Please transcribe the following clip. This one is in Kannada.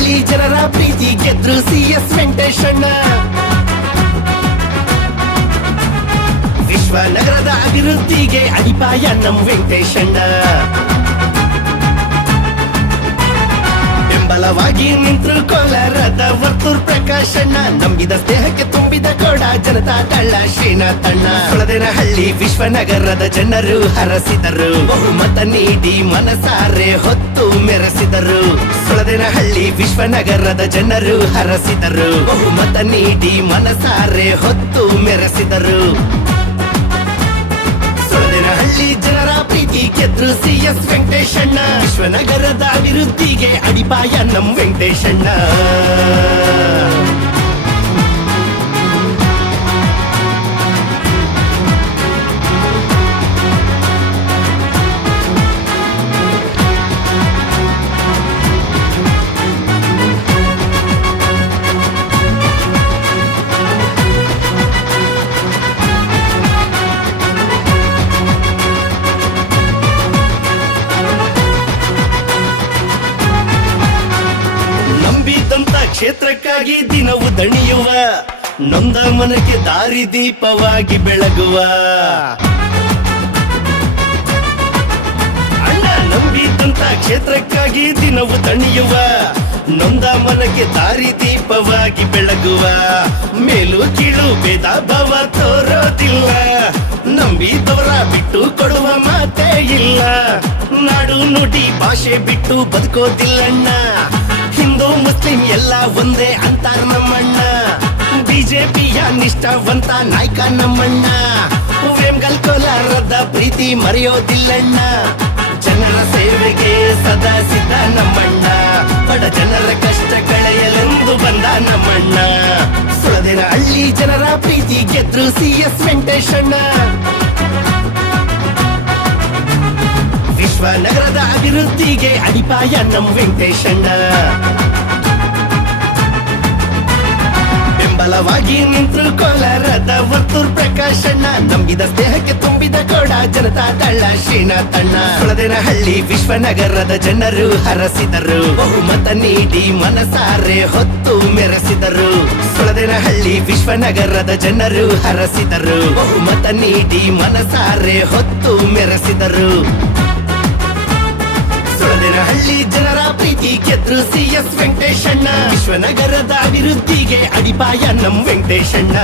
ಹಳ್ಳಿ ಜನರ ಪ್ರೀತಿ ಗೆದ್ರು CS ವೆಂಕಟೇಶಣ್ಣ. ವಿಶ್ವನಗರದ ಅಭಿವೃದ್ಧಿಗೆ ಅಡಿಪಾಯ ನಮ್ ವೆಂಕಟೇಶಣ್ಣ. ಬೆಂಬಲವಾಗಿ ನಿಂತರು ಕೋಲಾರದ ವರ್ತೂರ್ ಪ್ರಕಾಶಣ್ಣ. ನಂಬಿದ ಸ್ನೇಹಕ್ಕೆ ತುಂಬಿದ ಕೋಡ ಜನತಾ ದಳ ಶ್ರೀನಾಥಣ್ಣ. ಸೊಳದೇನಹಳ್ಳಿ ವಿಶ್ವನಗರದ ಜನರು ಹರಸಿದರು, ಬಹುಮತ ನೀಡಿ ಮನಸಾರೆ ಹೊತ್ತು ಮೆರೆಸಿದರು. ಸೊಳದೇನಹಳ್ಳಿ ವಿಶ್ವನಗರದ ಜನರು ಹರಸಿದರು, ಬಹುಮತ ನೀಡಿ ಮನಸಾರೆ ಹೊತ್ತು ಮೆರೆಸಿದರು. ಹಳ್ಳಿ ಜನರ ಪ್ರೀತಿ ಗೆದ್ರು CS ವೆಂಕಟೇಶಣ್ಣ. ವಿಶ್ವನಗರದ ಅಭಿವೃದ್ಧಿಗೆ ಅಡಿಪಾಯ ನಮ್ ವೆಂಕಟೇಶಣ್ಣ. ಕ್ಷೇತ್ರಕ್ಕಾಗಿ ದಿನವು ದಣಿಯುವ, ನೊಂದ ಮನಕ್ಕೆ ದಾರಿ ದೀಪವಾಗಿ ಬೆಳಗುವ ಅಣ್ಣ. ನಂಬಿದಂತ ಕ್ಷೇತ್ರಕ್ಕಾಗಿ ದಿನವು ದಣಿಯುವ, ನೊಂದ ಮನಕ್ಕೆ ದಾರಿ ದೀಪವಾಗಿ ಬೆಳಗುವ. ಮೇಲು ಕೀಳು ಭೇದ ಭಾವ ತೋರೋದಿಲ್ಲ, ನಂಬಿದವರ ಬಿಟ್ಟು ಕೊಡುವ ಮಾತೇ ಇಲ್ಲ. ನಾಡು ನುಡಿ ಭಾಷೆ ಬಿಟ್ಟು ಬದುಕೋದಿಲ್ಲಣ್ಣ, ಹಿಂದೂ ಮುಸ್ಲಿಂ ಎಲ್ಲ ಒಂದೇ ಅಂತಾರ ನಮ್ಮಣ್ಣ. ಬಿಜೆಪಿಯ ನಿಷ್ಠಾವಂತ ನಾಯಕ ನಮ್ಮಣ್ಣ. ವೇಮ್ಗಲ್ ಕೋಲಾರದ ಪ್ರೀತಿ ಮರೆಯೋದಿಲ್ಲಣ್ಣ, ಜನರ ಸೇವೆಗೆ ಸದಾ ಸಿದ್ಧ ನಮ್ಮಣ್ಣ. ಬಡ ಜನರ ಕಷ್ಟ ಕಳೆಯಲೆಂದು ಬಂದ ನಮ್ಮಣ್ಣ. ಸೊಳದೇನಹಳ್ಳಿ ಜನರ ಪ್ರೀತಿ ಗೆದ್ರು CS ವೆಂಕಟೇಶಣ್ಣ. ವಿಶ್ವನಗರದ ಅಭಿವೃದ್ಧಿಗೆ ಅಡಿಪಾಯ ನಮ್ ವೆಂಕಟೇಶಣ್ಣ. ಬೆಂಬಲವಾಗಿ ನಿಂತರು ಕೋಲಾರದ ವರ್ತೂರ್ ಪ್ರಕಾಶಣ್ಣ. ನಂಬಿದ ಸ್ನೇಹಕ್ಕೆ ತುಂಬಿದ ಕೋಡ ಜನತಾ ದಳ ಶ್ರೀನಾಥಣ್ಣ. ಸೊಳದೇನಹಳ್ಳಿ ವಿಶ್ವನಗರದ ಜನರು ಹರಸಿದರು, ಬಹುಮತ ನೀಡಿ ಮನಸಾರೆ ಹೊತ್ತು ಮೆರೆಸಿದರು. ಸೊಳದೇನಹಳ್ಳಿ ವಿಶ್ವನಗರದ ಜನರು ಹರಸಿದರು, ಬಹುಮತ ನೀಡಿ ಮನಸಾರೆ ಹೊತ್ತು ಮೆರೆಸಿದರು. ಹಳ್ಳಿ ಜನರ ಪ್ರೀತಿ ಗೆದ್ರು CS ವೆಂಕಟೇಶಣ್ಣ. ವಿಶ್ವನಗರದ ಅಭಿವೃದ್ಧಿಗೆ ಅಡಿಪಾಯ ನಮ್ ವೆಂಕಟೇಶಣ್ಣ.